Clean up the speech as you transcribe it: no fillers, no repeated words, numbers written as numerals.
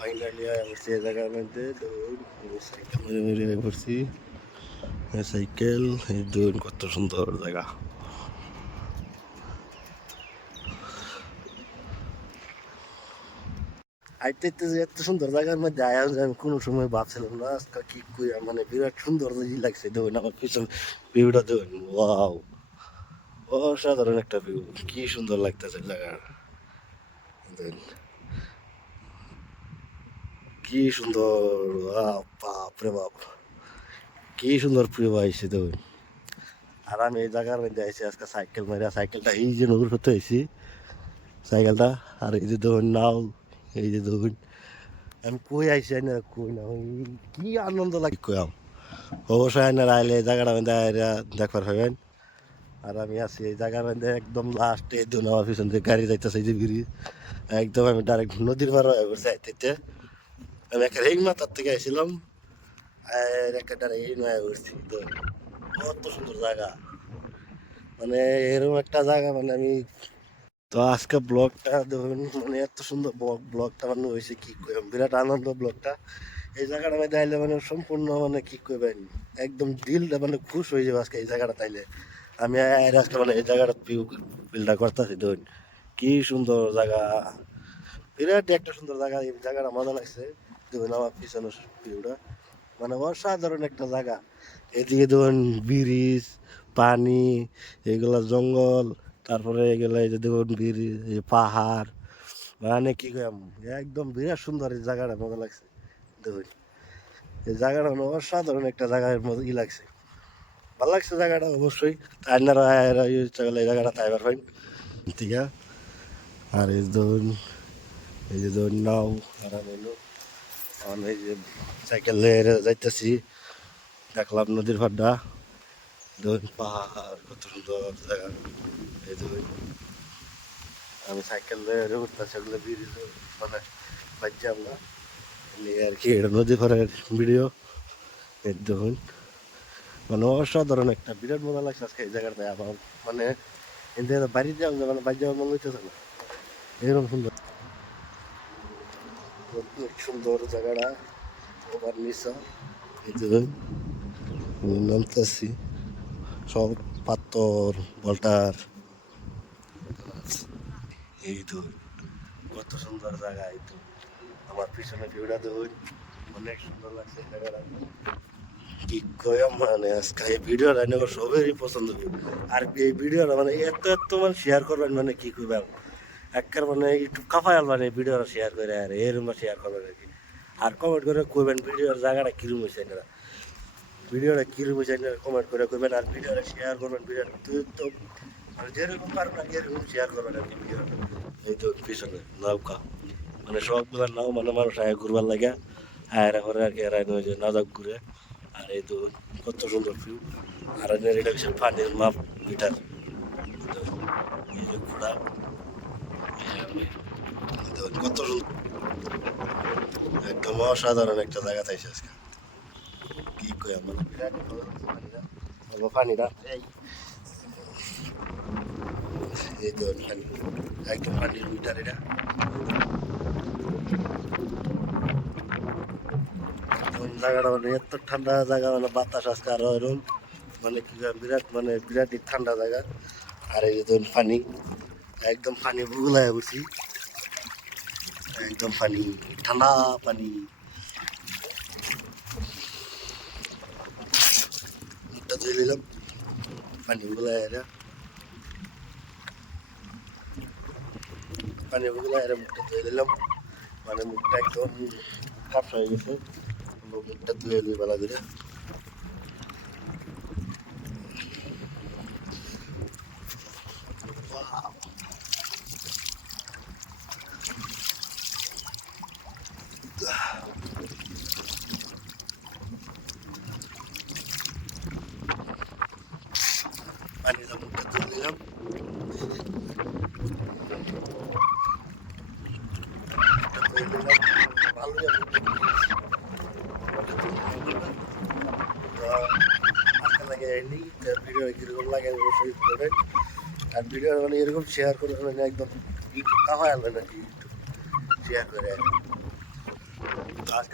Finally সে জায়গার মধ্যে cycle মেরে মেরে পড়ছি। সাইকেল এই দৌড় কত সুন্দর জায়গা। আইতে যে এত সুন্দর জায়গার মধ্যে আয়া আমি কোনো সময় ভাবছিলাম না আজকে কি কইরা মানে বিরাট সুন্দর লাগছে। দেখুন আমার পিছন ভিউটা দেখুন, ওয়াও অসাধারণ একটা ভিউ, কি সুন্দর লাগতেছে জায়গা। কি সুন্দর, বাপ রে বাপ, কি সুন্দর প্রিয় আইসি দেখুন। আর আমি এই জায়গার মধ্যে আইসি আজকে সাইকেল মারা, সাইকেলটা এই যে নদীর করতে আইসি সাইকেলটা। আর এই যে দেখুন নাও, এই যে দেখুন আমি কই আইসি না কই না, কি আনন্দ লাগে কয়াম। অবশ্যই আইনার আইলে এই জায়গাটা মধ্যে দেখবার হবেন। আর আমি আছি এই জায়গার মধ্যে একদম লাস্টে, দেখুন আমার পিছন থেকে গাড়ি যাইতেছে এই যে ব্রিজ, একদম আমি ডাইরেক্ট নদীর পার হয়ে পড়ছি আইতে। আমি একটা রিং মাথার থেকে আইছিলাম আর একটা এই নয় উঠছি। তো কত সুন্দর জায়গা, মানে এরকম একটা জায়গা মানে আমি তো আজকে ব্লগটা দেখুন, মানে এত সুন্দর ব্লগটা মানে হয়েছে কি কইম, বিরাট আনন্দ ব্লগটা। এই জায়গাটা আমি তাইলে মানে সম্পূর্ণ মানে কি কইবেন, একদম দিলটা মানে খুশ হয়ে যাবে আজকে এই জায়গাটা তাইলে। আমি আজকে মানে এই জায়গাটা ফিলটা করতেছি দেখুন, কি সুন্দর জায়গা, বিরাট একটা সুন্দর জায়গা। এই জায়গাটা মজা লাগছে দেখুন, আমার পিছনের ভিউটা মানে অসাধারণ একটা জায়গা। এদিকে দেখুন ব্রিজ, পানি, এগুলা জঙ্গল, তারপরে এগুলা এই যে দেখুন ব্রিজ, পাহাড়, মানে কি কম একদম বিরাট সুন্দর এই জায়গাটা, মজা লাগছে দেখুন। এই জায়গাটা মানে অসাধারণ একটা জায়গার মতো ই লাগছে, ভালো লাগছে জায়গাটা অবশ্যই। আপনারা এই জায়গাটা তাই পারবেন ঠিক আছে। আর এই যে ধরুন নাও, আর আমি এই যে সাইকেল যাইতেছি, দেখলাম নদীর ভাড্ডা, দেখুন পাহাড়, কত সুন্দর জায়গা। এই দেখুন আমি সাইকেল উঠতেছি, ওগুলো ব্রিজ মানে বাজছে আমরা আর কি, এটা নদী পাড়ের ভিডিও। এই দেখুন মানে অসাধারণ একটা, বিরাট মজা লাগছে আজকে এই জায়গাটায় আমার, মানে বাড়ি যাওয়া মানে বাড়ি যাওয়ার মনে হইতেছে না, এরকম সুন্দর সুন্দর জায়গাটা। ওভার নিচা এই দেখুন নামতেছি, সব পাথর বল্টার, এই তো কত সুন্দর জায়গা। এই তো আমার পিছনে ভিউটা দেখুন, অনেক সুন্দর লাগছে জায়গাটা, কি কয়াম মানে আজকে এই ভিডিওটা নেব সবেরই পছন্দ হবে। আর এই ভিডিওটা মানে এত এত মানে শেয়ার করবেন, মানে কি করবেন একবার মানে একটু কাঁপায় মানে ভিডিওটা শেয়ার করে, আর এরকম শেয়ার করবেন আর কি। আর কমেন্ট করে কইবেন ভিডিওর জায়গাটা কিরম হয়েছে না, ভিডিওটা কিরম হয়েছে না কমেন্ট করে কইবেন। আর ভিডিওটা শেয়ার করবেন, ভিডিও তো মানে যেরকম পারবেন আর এরকম শেয়ার করবেন আর কি ভিডিওটা। এই তো পিছনে নৌকা, মানে সবগুলো নাও মানে মানুষ আয় ঘুরবার লাগে, আর করে আর কি এরা যে নাজাক ঘুরে। আর এই তো কত সুন্দর ভিউ। আর এটা হচ্ছে পানির মাপ মিটার, এই যে ঘোড়া, কত সুন্দর, একদম অসাধারণ একটা জায়গা থাইছে আজকে, কি কই আমার বিরাট পানিটা এই তো পানি, একদম পানির মিটার এটা। জায়গাটা মানে এত ঠান্ডা জায়গা, মানে বাতাস আজকে আরো এরকম মানে কি বিরাট মানে বিরাট ঠান্ডা জায়গা। আর এই যে পানি, একদম পানি বুগলায় উঠছি, একদম পানি ঠান্ডা পানি। মুখটা ধুয়ে নিলাম পানি বুগলায়, পানি বুগলায় মুখটা ধুয়ে নিলাম, মানে মুখটা একদম কাপ হয়ে গেছে, মুখটা ধুয়ে দিই বেলা করে। পানিটা মুখটা ধুয়ে নিলাম, ভালো যায়নি, ভিডিও কীরকম লাগে অবশ্যই করবেন। আর ভিডিও মানে এরকম শেয়ার করে ফেলেন একদম ইউটিউব কামায় আনবেন আর কি, ইউটিউব শেয়ার করে। আজকে